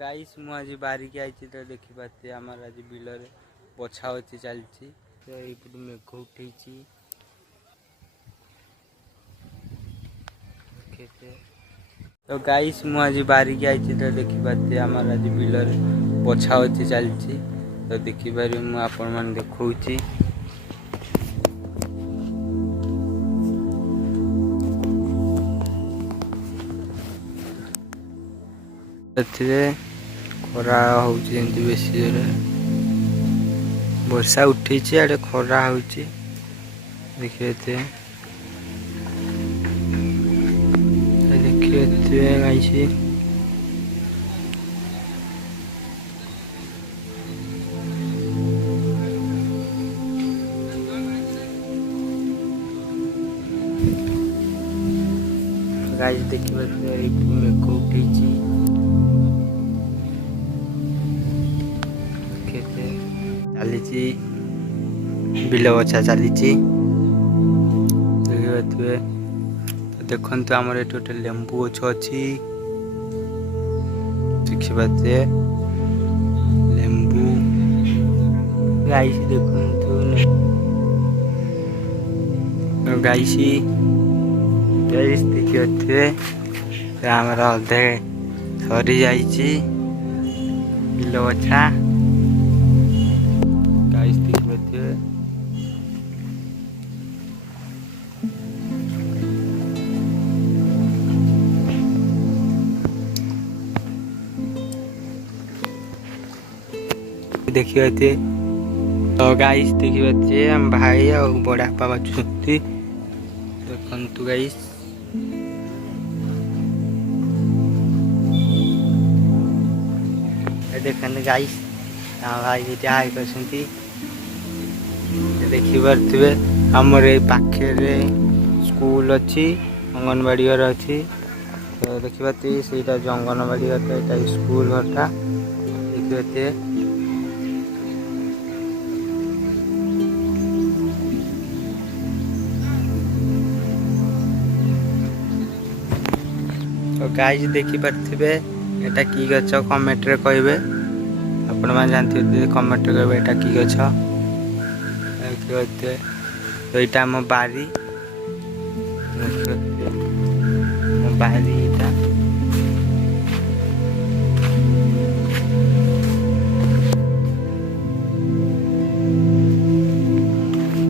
guys मु आज बारिक आई तो देखी पाते आमर आज बिल बछा बची चलती तो मेघ उठे तो गाइस मु आज बारिक आई तो देखी पाते आमर आज बिल बछा बची चलती तो देखिपारे मु आपण मान देखौची खरा होती बेसी जोर वर्षा उठी आड़े खरा हो देखिए देखिए गाइस देखिए मेघ उठी चली बिल बछा चली देखु आमर ये गोटे लेंबू गछ अच्छी देखिए लेंबू गाइस देखु गाइस देखिए आमर अधे सरी जा बिल बछा गाइस देखिए देखिए तो गाइस देखिए हम भाई और बड़ा बापा बाछुंती देखु गाइस देखते गाइस भाई ये करती देखिपे आमर ये पाखे स्कूल अच्छी अंगनवाड़ी घर अच्छी तो देखिए से अंगनवाड़ी घर स्कूल घरटा देखिए तो गाइस देखी पारे एटा की गछ कमेंट रे कहबे आपण मान जानते कमेंट करेंगे एटा की गछ तो यहाँ आम बारी